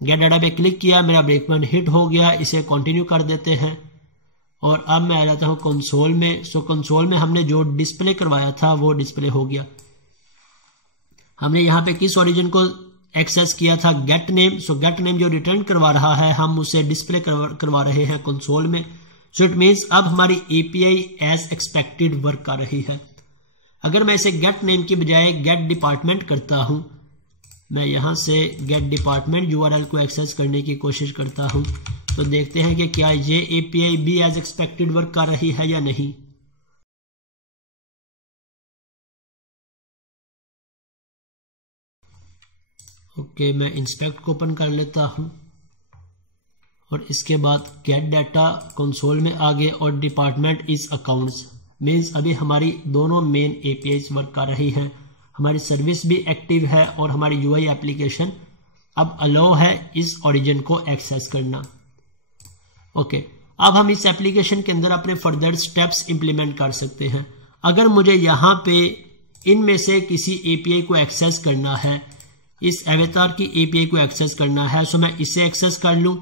गेट डाटा पे क्लिक किया, मेरा ब्रेक पॉइंट हिट हो गया। इसे कंटिन्यू कर देते हैं और अब मैं आ जाता हूं कंसोल में। सो कंसोल में हमने जो डिस्प्ले करवाया था वो डिस्प्ले हो गया। हमने यहाँ पे किस ओरिजिन को एक्सेस किया था? Gate name. सो गेट नेम जो रिटर्न करवा रहा है हम उसे डिस्प्ले करवा रहे हैं कंसोल में। सो इट मीन्स अब हमारी एपीआई एज एक्सपेक्टेड वर्क कर रही है। अगर मैं इसे गेट नेम की बजाय गेट डिपार्टमेंट करता हूं, मैं यहां से गेट डिपार्टमेंट यूआरएल को एक्सेस करने की कोशिश करता हूं, तो देखते हैं कि क्या ये एपीआई भी एज एक्सपेक्टेड वर्क कर रही है या नहीं। ओके, मैं इंस्पेक्ट को ओपन कर लेता हूं और इसके बाद गेट डाटा कंसोल में आ गए और डिपार्टमेंट इज अकाउंट्स। मीन्स अभी हमारी दोनों मेन एपीआईज वर्क कर रही हैं। हमारी सर्विस भी एक्टिव है और हमारी यूआई एप्लीकेशन अब अलाउ है इस ओरिजिन को एक्सेस करना। ओके, अब हम इस एप्लीकेशन के अंदर अपने फर्दर स्टेप्स इंप्लीमेंट कर सकते हैं। अगर मुझे यहाँ पे इनमें से किसी एपीआई को एक्सेस करना है, इस एवेटार की एपीआई को एक्सेस करना है, सो मैं इसे एक्सेस कर लूँ।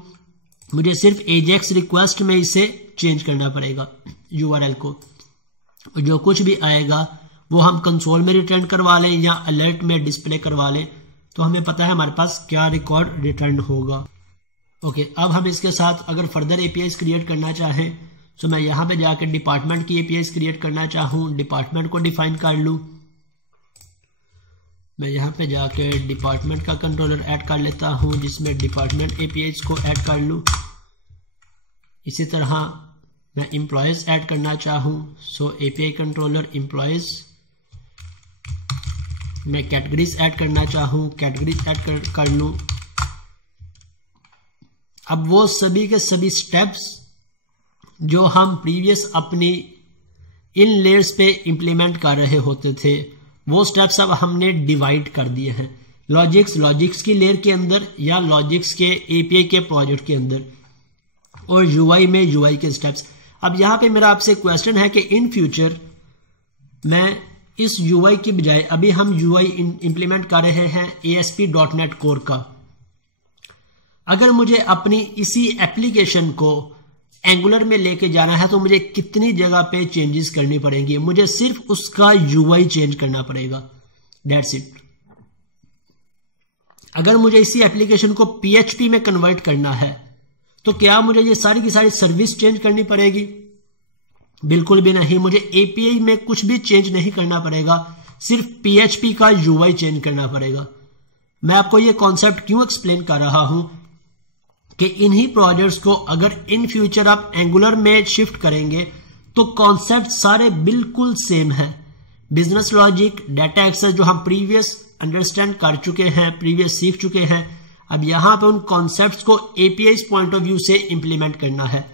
मुझे सिर्फ एजेक्स रिक्वेस्ट में इसे चेंज करना पड़ेगा यूआरएल को। जो कुछ भी आएगा वो हम कंसोल में रिटर्न करवा लें या अलर्ट में डिस्प्ले करवा लें, तो हमें पता है हमारे पास क्या रिकॉर्ड रिटर्न होगा। ओके, अब हम इसके साथ अगर फर्दर एपीआईज क्रिएट करना चाहें, तो मैं यहाँ पे जाकर डिपार्टमेंट की एपीआईज क्रिएट करना चाहूँ, डिपार्टमेंट को डिफाइन कर लूँ। मैं यहाँ पे जाकर डिपार्टमेंट का कंट्रोलर ऐड कर लेता हूँ जिसमें डिपार्टमेंट एपीआईज को ऐड कर लूँ। इसी तरह मैं एम्प्लॉयज़ ऐड करना चाहूँ, सो API कंट्रोलर एम्प्लॉयज़। मैं कैटेगरीज ऐड करना चाहूँ, कैटेगरीज ऐड कर लूँ। अब वो सभी के सभी स्टेप्स जो हम प्रीवियस अपनी इन लेयर्स पे इंप्लीमेंट कर रहे होते थे, वो स्टेप्स अब हमने डिवाइड कर दिए हैं। लॉजिक्स की लेयर के अंदर या लॉजिक्स के API के प्रोजेक्ट के अंदर, और UI में UI के स्टेप्स। अब यहाँ पे मेरा आपसे क्वेश्चन है कि इन फ्यूचर मैं इस UI की बजाय, अभी हम UI इंप्लीमेंट कर रहे हैं ASP.NET कोर का, अगर मुझे अपनी इसी एप्लीकेशन को एंगुलर में लेके जाना है तो मुझे कितनी जगह पे चेंजेस करनी पड़ेंगी? मुझे सिर्फ उसका UI चेंज करना पड़ेगा, दैट्स इट। अगर मुझे इसी एप्लीकेशन को PHP में कन्वर्ट करना है तो क्या मुझे ये सारी की सारी सर्विस चेंज करनी पड़ेगी? बिल्कुल भी नहीं। मुझे API में कुछ भी चेंज नहीं करना पड़ेगा, सिर्फ PHP का UI चेंज करना पड़ेगा। मैं आपको ये कॉन्सेप्ट क्यों एक्सप्लेन कर रहा हूं कि इन्हीं प्रोजेक्ट्स को अगर इन फ्यूचर आप एंगुलर में शिफ्ट करेंगे तो कॉन्सेप्ट सारे बिल्कुल सेम है। बिजनेस लॉजिक, डाटा एक्सेस जो हम प्रीवियस अंडरस्टैंड कर चुके हैं, प्रीवियस सीख चुके हैं, अब यहां पे उन कॉन्सेप्ट्स को API पॉइंट ऑफ व्यू से इंप्लीमेंट करना है।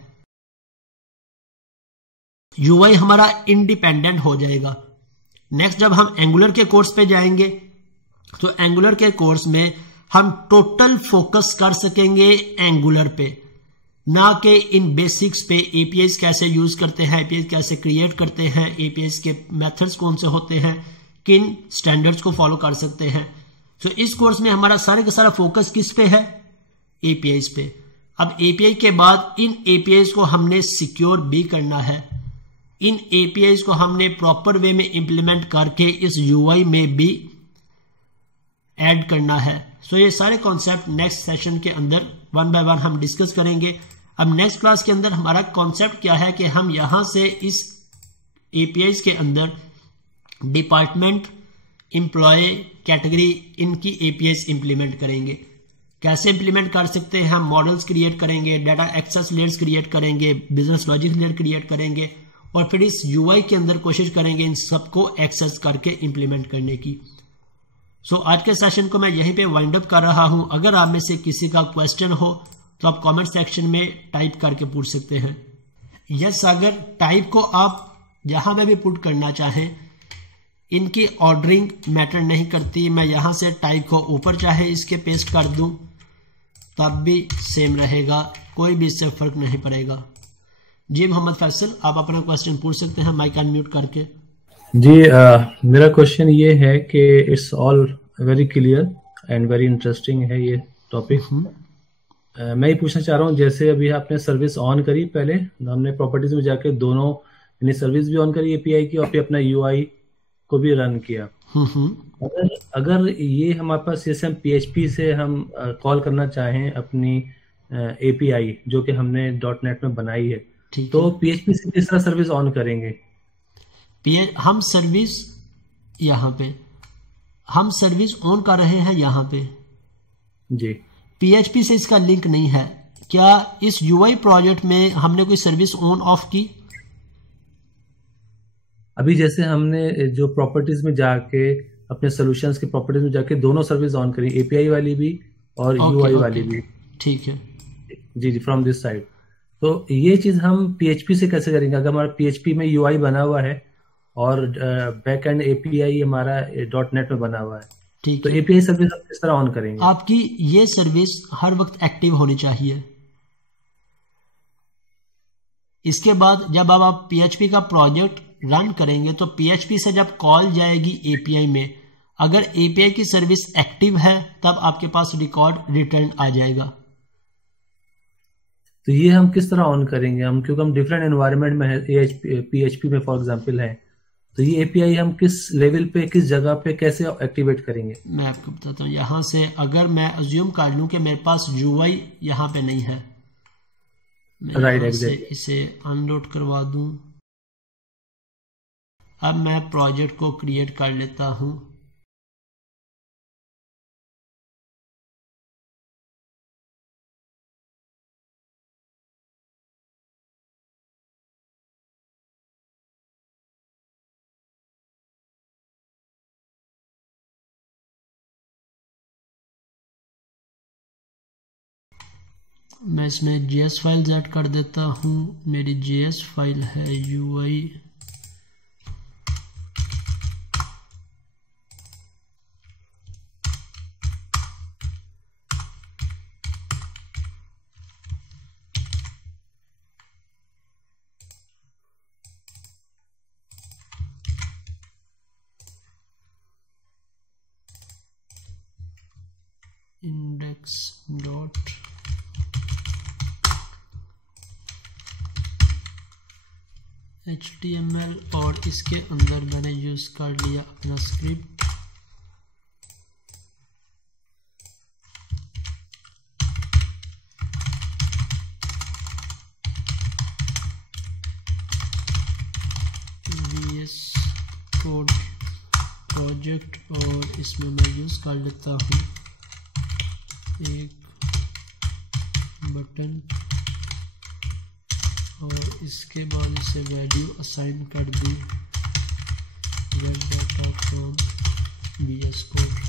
UI हमारा इंडिपेंडेंट हो जाएगा। नेक्स्ट जब हम एंगुलर के कोर्स पे जाएंगे तो एंगुलर के कोर्स में हम टोटल फोकस कर सकेंगे एंगुलर पे, ना कि इन बेसिक्स पे। APIs कैसे यूज करते हैं, APIs कैसे क्रिएट करते हैं, APIs के मेथड्स कौन से होते हैं, किन स्टैंडर्ड्स को फॉलो कर सकते हैं। तो इस कोर्स में हमारा सारे का सारा फोकस किस पे है? APIs पे। अब API के बाद इन APIs को हमने सिक्योर भी करना है, इन APIs को हमने प्रॉपर वे में इंप्लीमेंट करके इस UI में भी ऐड करना है। सो ये सारे कॉन्सेप्ट नेक्स्ट सेशन के अंदर वन बाय वन हम डिस्कस करेंगे। अब नेक्स्ट क्लास के अंदर हमारा कॉन्सेप्ट क्या है कि हम यहां से इस APIs के अंदर डिपार्टमेंट, एम्प्लॉय, कैटेगरी, इनकी APIs इंप्लीमेंट करेंगे। कैसे इंप्लीमेंट कर सकते हैं? हम मॉडल्स क्रिएट करेंगे, डाटा एक्सेस लेयर्स क्रिएट करेंगे, बिजनेस लॉजिक लेयर क्रिएट करेंगे, और फिर इस UI के अंदर कोशिश करेंगे इन सबको एक्सेस करके इंप्लीमेंट करने की। सो आज के सेशन को मैं यहीं पे वाइंड अप कर रहा हूं। अगर आप में से किसी का क्वेश्चन हो तो आप कमेंट सेक्शन में टाइप करके पूछ सकते हैं। यस, अगर टाइप को आप जहां पे भी पुट करना चाहें, इनकी ऑर्डरिंग मैटर नहीं करती। मैं यहां से टाइप को ऊपर चाहे इसके पेस्ट कर दूं तब भी सेम रहेगा, कोई भी इससे फर्क नहीं पड़ेगा। जी मोहम्मद फैसल, आप अपना क्वेश्चन पूछ सकते हैं माइक अनम्यूट करके। जी, मेरा क्वेश्चन ये है कि it's all very clear and very interesting है ये टॉपिक। मैं ये पूछना चाह रहा हूँ, जैसे अभी आपने सर्विस ऑन करी, पहले हमने प्रॉपर्टीज में जाके दोनों यानी सर्विस भी ऑन करी API की, और फिर अपना UI को भी रन किया। अगर ये हमारे पास जैसे हम PHP से हम कॉल करना चाहें अपनी API जो कि हमने .NET में बनाई है, तो PHP से किस तरह सर्विस ऑन करेंगे? हम सर्विस यहाँ पे हम सर्विस ऑन कर रहे हैं यहाँ पे जी। PHP से इसका लिंक नहीं है। क्या इस UI प्रोजेक्ट में हमने कोई सर्विस ऑन ऑफ की? अभी जैसे हमने जो प्रॉपर्टीज में जाके अपने सॉल्यूशंस के प्रॉपर्टीज में जाके दोनों सर्विस ऑन करी, API वाली भी और UI वाली भी। ठीक है जी, फ्रॉम दिस साइड। तो ये चीज हम PHP से कैसे करेंगे? अगर हमारा PHP में UI बना हुआ है और बैक एंड API हमारा .NET में बना हुआ है, ठीक तो है। API सर्विस आप किस तरह ऑन करेंगे? आपकी ये सर्विस हर वक्त एक्टिव होनी चाहिए। इसके बाद जब आप PHP का प्रोजेक्ट रन करेंगे तो PHP से जब कॉल जाएगी API में, अगर API की सर्विस एक्टिव है तब आपके पास रिकॉर्ड रिटर्न आ जाएगा। तो ये हम किस तरह ऑन करेंगे? हम क्योंकि हम डिफरेंट एनवायरनमेंट में है, PHP में फॉर एग्जांपल है, तो ये API हम किस लेवल पे, किस जगह पे कैसे एक्टिवेट करेंगे? मैं आपको बताता हूँ। यहाँ से अगर मैं अज्यूम कर लूँ कि मेरे पास UI यहाँ पे नहीं है, मैं राइट, यहाँ से एग्जैक्टली। इसे अनलोड करवा दूँ। अब मैं प्रोजेक्ट को क्रिएट कर लेता हूँ। मैं इसमें JS फाइल ऐड कर देता हूँ। मेरी JS फाइल है UI index dot HTML और इसके अंदर मैंने यूज कर लिया अपना स्क्रिप्ट। VS Code प्रोजेक्ट और इसमें मैं यूज कर लेता हूँ एक बटन और इसके बाद इसे वैल्यू असाइन कर दी get data from VS Code।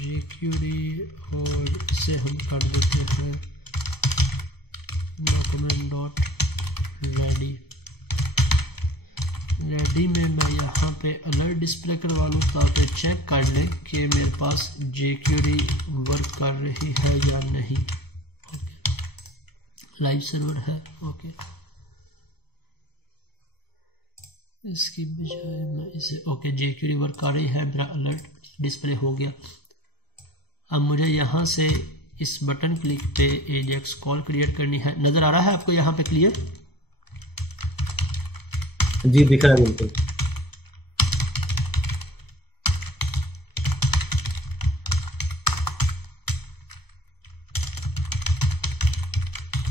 jQuery और इसे हम कर देते हैं document dot ready। रेडी में मैं यहाँ पे अलर्ट डिस्प्ले करवा लूँ ताकि चेक कर ले कि मेरे पास jQuery वर्क कर रही है या नहीं। ओके, लाइव सर्वर है। ओके, इसकी बजाय मैं इसे ओके jQuery वर्क कर रही है, मेरा अलर्ट डिस्प्ले हो गया। अब मुझे यहाँ से इस बटन क्लिक पे AJAX कॉल क्रिएट करनी है। नजर आ रहा है आपको यहाँ पे क्लियर? जी दिख रहा है बिल्कुल।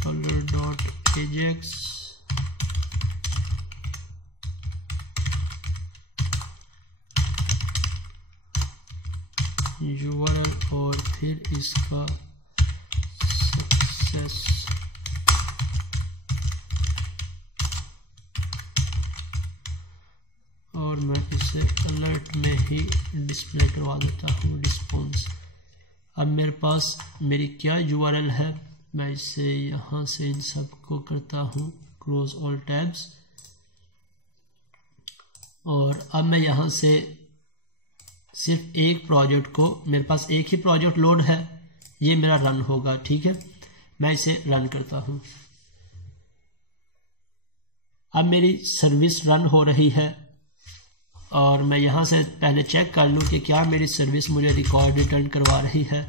color dot AJAX URL और फिर इसका सक्सेस और मैं इसे अलर्ट में ही डिस्प्ले करवा देता हूँ रिस्पॉन्स। अब मेरे पास मेरी क्या URL है, मैं इसे यहाँ से इन सब को करता हूँ क्लोज ऑल टैब्स और अब मैं यहाँ से सिर्फ एक प्रोजेक्ट को, मेरे पास एक ही प्रोजेक्ट लोड है, ये मेरा रन होगा। ठीक है, मैं इसे रन करता हूँ। अब मेरी सर्विस रन हो रही है और मैं यहाँ से पहले चेक कर लूँ कि क्या मेरी सर्विस मुझे रिकॉर्ड रिटर्न करवा रही है।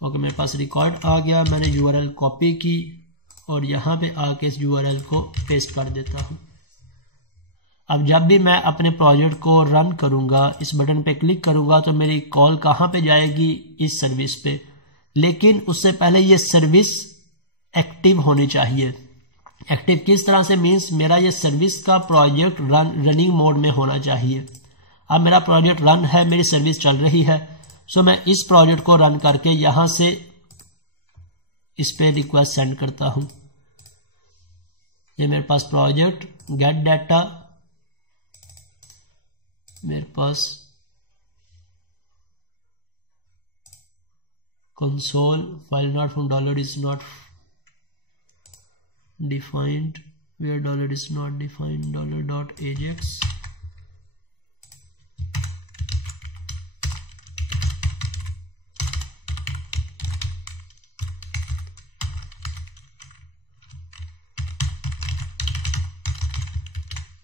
ओके, मेरे पास रिकॉर्ड आ गया। मैंने URL कॉपी की और यहाँ पे आके इस URL को पेस्ट कर देता हूँ। अब जब भी मैं अपने प्रोजेक्ट को रन करूँगा, इस बटन पे क्लिक करूँगा तो मेरी कॉल कहाँ पे जाएगी? इस सर्विस पे। लेकिन उससे पहले ये सर्विस एक्टिव होनी चाहिए। एक्टिव किस तरह से? मीन्स मेरा ये सर्विस का प्रोजेक्ट रनिंग मोड में होना चाहिए। अब मेरा प्रोजेक्ट रन है, मेरी सर्विस चल रही है, सो मैं इस प्रोजेक्ट को रन करके यहाँ से इस पे रिक्वेस्ट सेंड करता हूँ। ये मेरे पास प्रोजेक्ट गेट डाटा, मेरे पास console file not from dollar is not defined, where dollar is not defined, dollar dot AJAX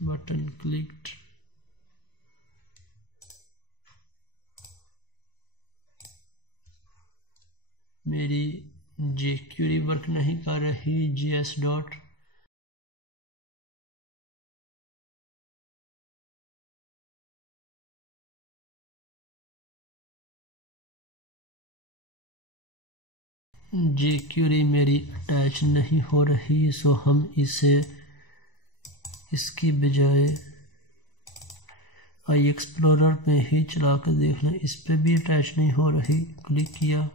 button clicked, मेरी jQuery वर्क नहीं कर रही, JS डॉट jQuery मेरी अटैच नहीं हो रही, सो हम इसे इसकी बजाय आई एक्सप्लोरर पे ही चला कर देख लें, इस पे भी अटैच नहीं हो रही। क्लिक किया,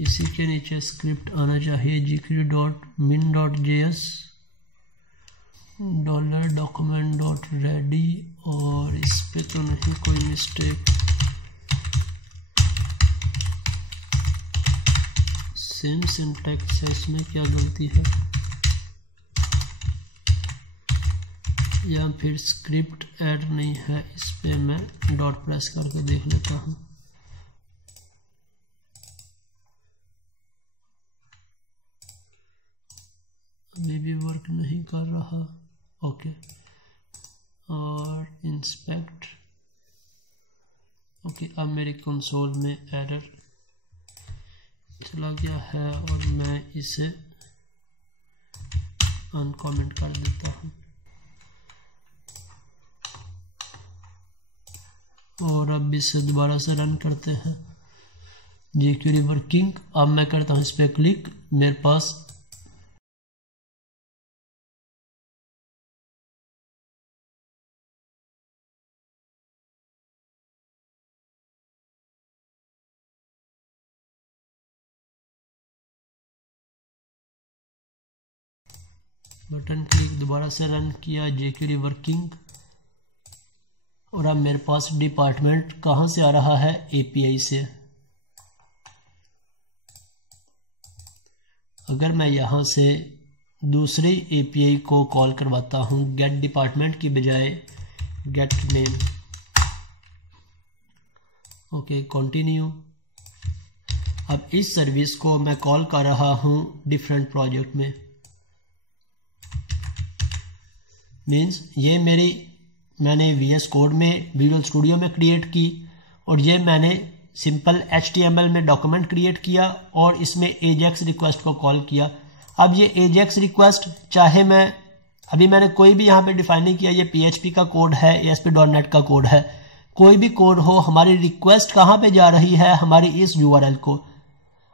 इसी के नीचे स्क्रिप्ट आना चाहिए gqt.min.js $document.ready, और इस पे तो नहीं कोई मिस्टेक, सेम सिंटैक्स है, इसमें क्या गलती है, या फिर स्क्रिप्ट ऐड नहीं है। इस पे मैं डॉट प्रेस करके देख लेता हूँ। अभी भी वर्क नहीं कर रहा। ओके, और इंस्पेक्ट। ओके, अब मेरी कंसोल में एरर चला गया है और मैं इसे अनकमेंट कर देता हूँ। और अब इसे दोबारा से रन करते हैं। jQuery working. अब मैं करता हूँ इस पर क्लिक, मेरे पास बटन क्लिक, दोबारा से रन किया, jQuery वर्किंग। और अब मेरे पास डिपार्टमेंट कहाँ से आ रहा है, API से। अगर मैं यहाँ से दूसरी API को कॉल करवाता हूँ, गेट डिपार्टमेंट की बजाय गेट नेम। Okay, continue. अब इस सर्विस को मैं कॉल कर रहा हूँ डिफरेंट प्रोजेक्ट में। मीन्स ये मैंने VS कोड में, विजुअल स्टूडियो में क्रिएट की, और ये मैंने सिंपल HTML में डॉक्यूमेंट क्रिएट किया और इसमें AJAX रिक्वेस्ट को कॉल किया। अब ये AJAX रिक्वेस्ट चाहे मैंने कोई भी यहाँ पे डिफाइन नहीं किया, ये PHP का कोड है, ASP.NET का कोड है, कोई भी कोड हो, हमारी रिक्वेस्ट कहाँ पे जा रही है, हमारी इस URL को।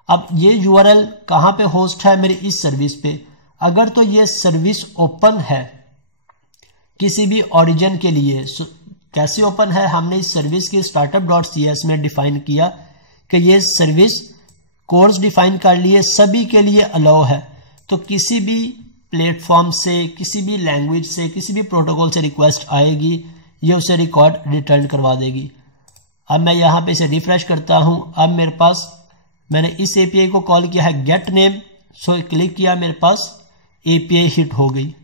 अब ये URL कहाँ पे होस्ट है, मेरी इस सर्विस पे। अगर तो ये सर्विस ओपन है किसी भी ओरिजिन के लिए, कैसे ओपन है, हमने इस सर्विस के startup.cs में डिफाइन किया कि ये सर्विस कोर्स डिफाइन कर लिए, सभी के लिए अलाउ है। तो किसी भी प्लेटफॉर्म से, किसी भी लैंग्वेज से, किसी भी प्रोटोकॉल से रिक्वेस्ट आएगी, ये उसे रिकॉर्ड रिटर्न करवा देगी। अब मैं यहाँ पे इसे रिफ्रेश करता हूँ। अब मेरे पास, मैंने इस API को कॉल किया है गेट नेम, सो क्लिक किया, मेरे पास API हिट हो गई,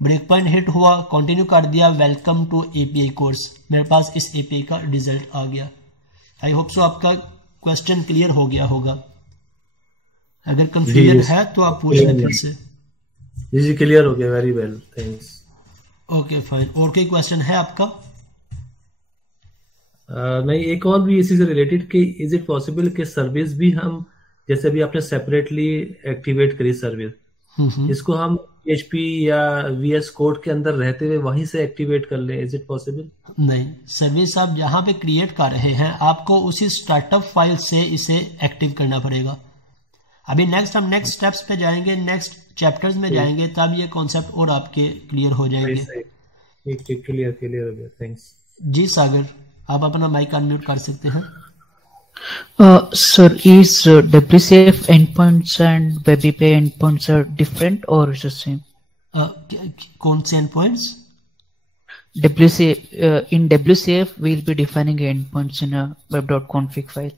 ब्रेक पॉइंट हिट हुआ, कंटिन्यू कर दिया, वेलकम टू API कोर्स, मेरे पास इस API का रिजल्ट आ गया। आई होप सो आपका क्वेश्चन क्लियर हो गया होगा। अगर कंफ्यूजन है तो आप पूछ लें फिर से। जी क्लियर हो गया, very well, thanks. Okay fine, और कोई क्वेश्चन है आपका? नहीं, एक और भी इसी से रिलेटेड कि इज इट पॉसिबल कि सर्विस भी हम, जैसे अभी आपने सेपरेटली एक्टिवेट करी सर्विस, इसको हम PHP या VS कोड के अंदर रहते हुए वहीं से एक्टिवेट कर ले, इज इट पॉसिबल? नहीं, सर्विस आप जहां पे क्रिएट कर रहे हैं, आपको उसी स्टार्टअप फाइल से इसे एक्टिव करना पड़ेगा। अभी हम नेक्स्ट स्टेप्स पे जाएंगे, नेक्स्ट चैप्टर्स में जाएंगे, तब ये कॉन्सेप्ट और आपके क्लियर हो जाएंगे। क्लियर हो गया, थैंक्स। जी सागर, आप अपना माइक अनम्यूट कर सकते हैं। Sir, is WCF endpoints and Web API endpoints are different or is the same? कौन से endpoints? In WCF, we'll be defining endpoints in a web.config file.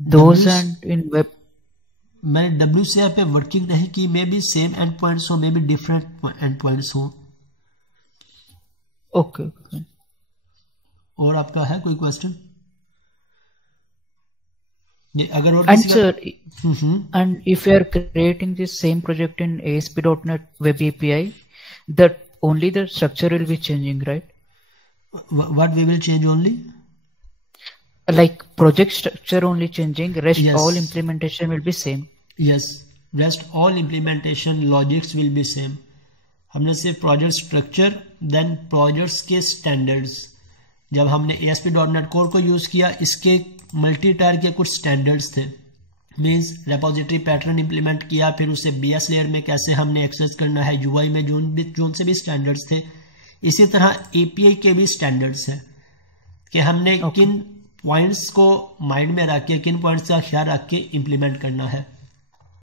Those and in web. मैंने WCF पे working नहीं की, may be same endpoints हो, may be different endpoints हो। Okay. और आपका है कोई क्वेश्चन? अगर और and sir, and if you are creating this same project in ASP.NET Web API, that only the structure will be changing, right? What we will change only? Like project structure only changing, rest yes. all implementation will be same. Yes, rest all implementation logics will be same. हमने सिर्फ project structure, then projects के standards, जब हमने ASP.NET core को use किया, इसके multi tier के कुछ स्टैंडर्ड्स थे, मीन्स रेपोजिटरी पैटर्न इंप्लीमेंट किया, फिर उसे BS लेयर में कैसे हमने एक्सेस करना है, UI में जोन से भी स्टैंडर्ड्स थे। इसी तरह API के भी स्टैंडर्ड्स हैं कि हमने किन पॉइंट्स को माइंड में रख के, किन पॉइंट्स का ख्याल रख के इंप्लीमेंट करना है।